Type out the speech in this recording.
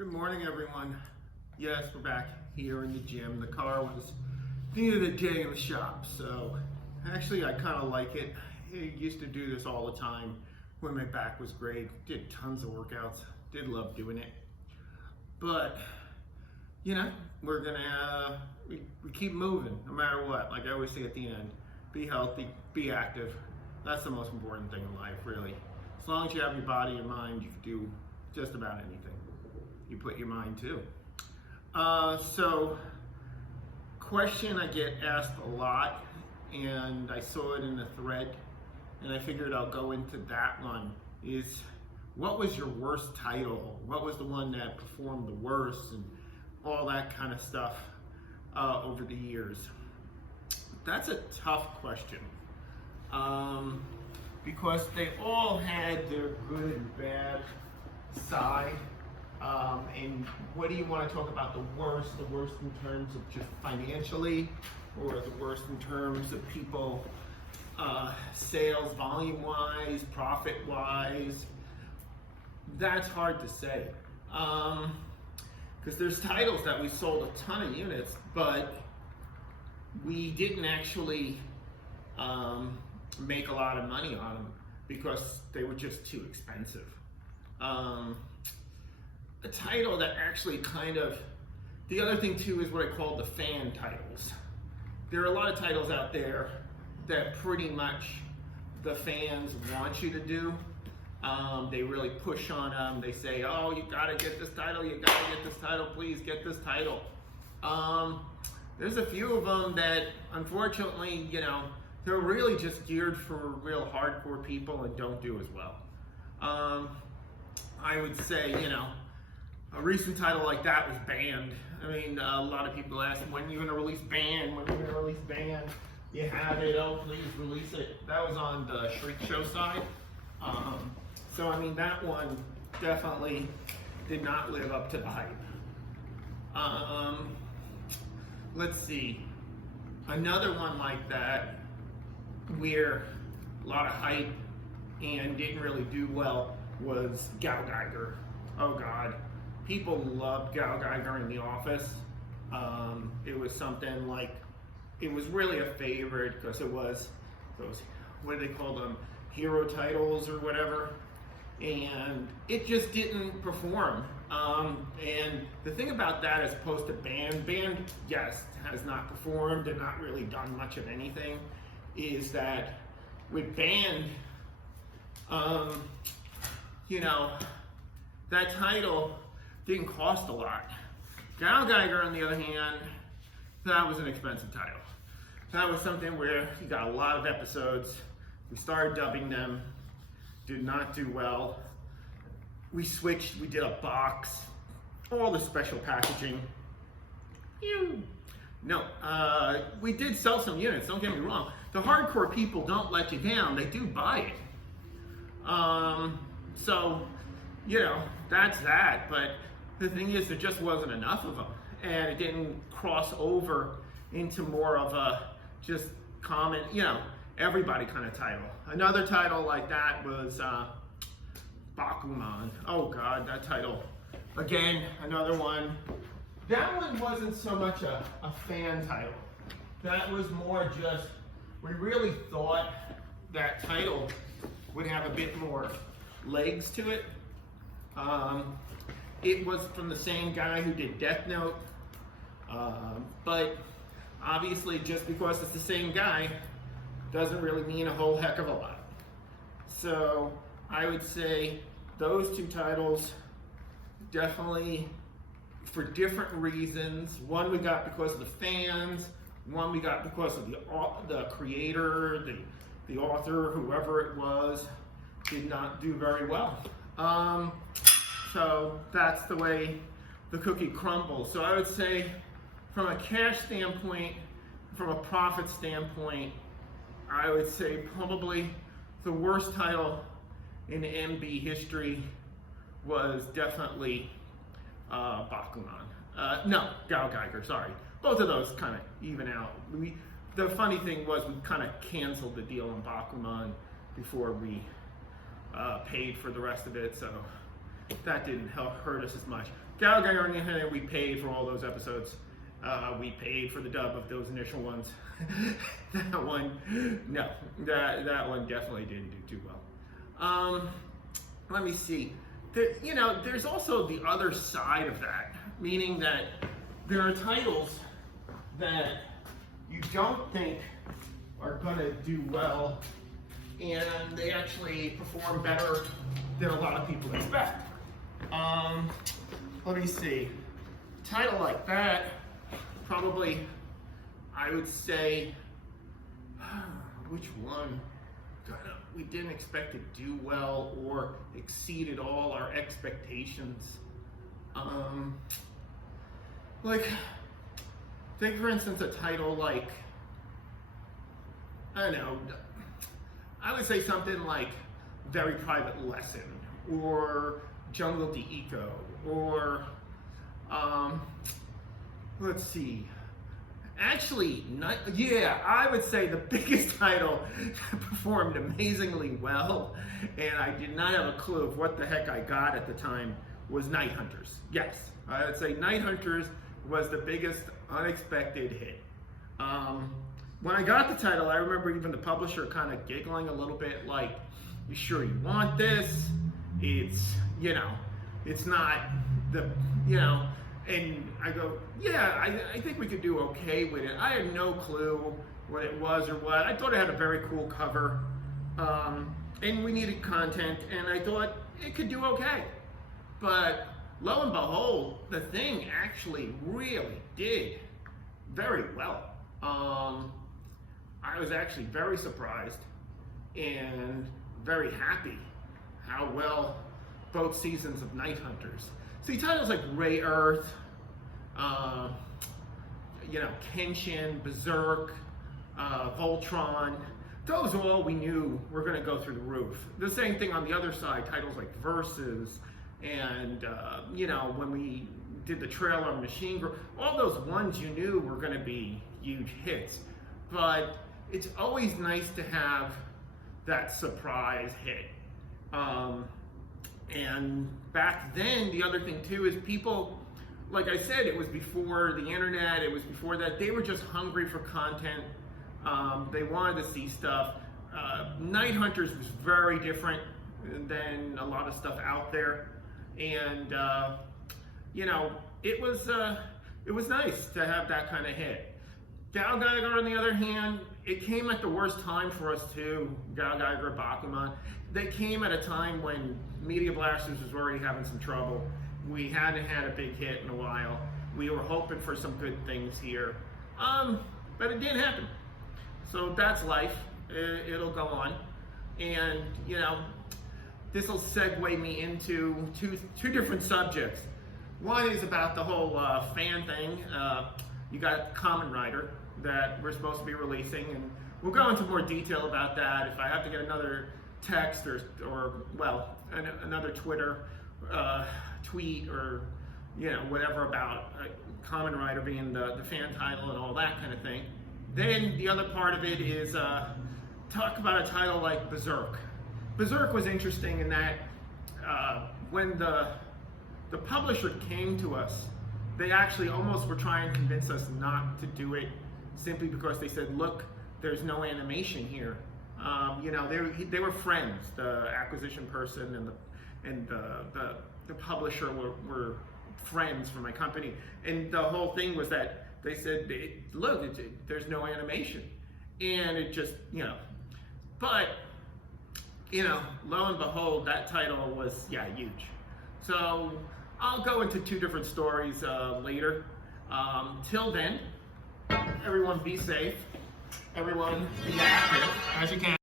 Good morning, everyone. Yes, we're back here in the gym. The car was the end of the day in the shop, so actually I kind of like it. I used to do this all the time when my back was great. Did tons of workouts. Did love doing it. But, we're gonna, we keep moving no matter what. Like I always say at the end, be healthy, be active. That's the most important thing in life, really. As long as you have your body and mind, you can do just about anything. You put your mind to. So, question I get asked a lot, and I saw it in the thread, and I figured I'll go into that one, is what was your worst title? What was the one that performed the worst, and all that kind of stuff over the years? That's a tough question, because they all had their good and bad side. And what do you want to talk about the worst? The worst in terms of just financially, or the worst in terms of people, sales volume-wise, profit-wise? That's hard to say. Because there's titles that we sold a ton of units, but we didn't actually make a lot of money on them because they were just too expensive. A title that actually the other thing too is what I call the fan titles. There are a lot of titles out there that pretty much the fans want you to do. They really push on them. They say, oh, you gotta get this title, you gotta get this title, please get this title. There's a few of them that unfortunately, they're really just geared for real hardcore people and don't do as well. I would say, a recent title like that was Banned. I mean, a lot of people ask, when are you gonna release Banned? When are you gonna release Banned? You have it, oh please release it. That was on the Shriek Show side. So I mean, that one definitely did not live up to the hype. Let's see. Another one like that, where a lot of hype and didn't really do well, was Gal Geiger. Oh God. People loved Gal Geiger in The Office. It was something like, it was really a favorite because it was those, what do they call them, hero titles or whatever, and it just didn't perform. And the thing about that, as opposed to Banned, yes, has not performed and not really done much of anything, is that with Banned, that title didn't cost a lot. Gal Geiger, on the other hand, that was an expensive title. That was something where you got a lot of episodes. We started dubbing them, did not do well. We switched, we did a box, all the special packaging. No, we did sell some units, don't get me wrong. The hardcore people don't let you down, they do buy it. So, that's that, but the thing is, there just wasn't enough of them, and it didn't cross over into more of a just common, everybody kind of title. Another title like that was Bakuman. Oh God, that title. Again, another one. That one wasn't so much a fan title. That was more just, we really thought that title would have a bit more legs to it. It was from the same guy who did Death Note, but obviously just because it's the same guy doesn't really mean a whole heck of a lot. So I would say those two titles, definitely for different reasons. One we got because of the fans, one we got because of the creator, the author, whoever it was, did not do very well. So that's the way the cookie crumbles. So I would say, from a cash standpoint, from a profit standpoint, I would say probably the worst title in MB history was definitely Bakuman. No, Gal Geiger, sorry. Both of those kind of even out. The funny thing was, we kind of canceled the deal on Bakuman before we paid for the rest of it, so that didn't hurt us as much. Gallagher on the other hand, we paid for all those episodes. We paid for the dub of those initial ones. That one, no, that one definitely didn't do too well. Let me see. There's also the other side of that, meaning that there are titles that you don't think are gonna do well, and they actually perform better than a lot of people expect. Let me see. A title like that, probably, I would say, which one? We didn't expect to do well or exceeded all our expectations. Like, take for instance a title like, I don't know, I would say something like Very Private Lesson, or Jungle de Eco, or let's see. Actually, I would say the biggest title that performed amazingly well, and I did not have a clue of what the heck I got at the time, was Night Hunters. Yes, I would say Night Hunters was the biggest unexpected hit. When I got the title, I remember even the publisher kind of giggling a little bit, like, "You sure you want this? It's, it's not the, and I go, yeah, I think we could do okay with it. I had no clue what it was or what. I thought it had a very cool cover, and we needed content, and I thought it could do okay. But lo and behold, the thing actually really did very well. I was actually very surprised and very happy how well both seasons of Night Hunters. See, titles like Ray Earth, Kenshin, Berserk, Voltron, those all we knew were going to go through the roof. The same thing on the other side, titles like Versus, and when we did the trailer on Machine Girl, all those ones you knew were going to be huge hits. But it's always nice to have that surprise hit. And back then, the other thing too is people, like I said, it was before the internet, it was before that, they were just hungry for content. They wanted to see stuff. Night Hunters was very different than a lot of stuff out there. And, it was nice to have that kind of hit. Gallagher, on the other hand, it came at the worst time for us too. Gallagher, Bakuman. They came at a time when Media Blasters was already having some trouble. We hadn't had a big hit in a while. We were hoping for some good things here, but it didn't happen. So that's life. It'll go on, and this will segue me into two different subjects. One is about the whole fan thing. You got Kamen Rider that we're supposed to be releasing, and we'll go into more detail about that. If I have to get another text or another Twitter tweet or whatever about Kamen Rider being the fan title and all that kind of thing. Then the other part of it is talk about a title like Berserk. Berserk was interesting in that when the publisher came to us, they actually almost were trying to convince us not to do it, simply because they said, look, there's no animation here. They were friends. The acquisition person and the publisher were friends from my company. And the whole thing was that they said, look, there's no animation. And it just, but, lo and behold, that title was, huge. So I'll go into two different stories later. Till then, everyone be safe. Everyone be active as you can.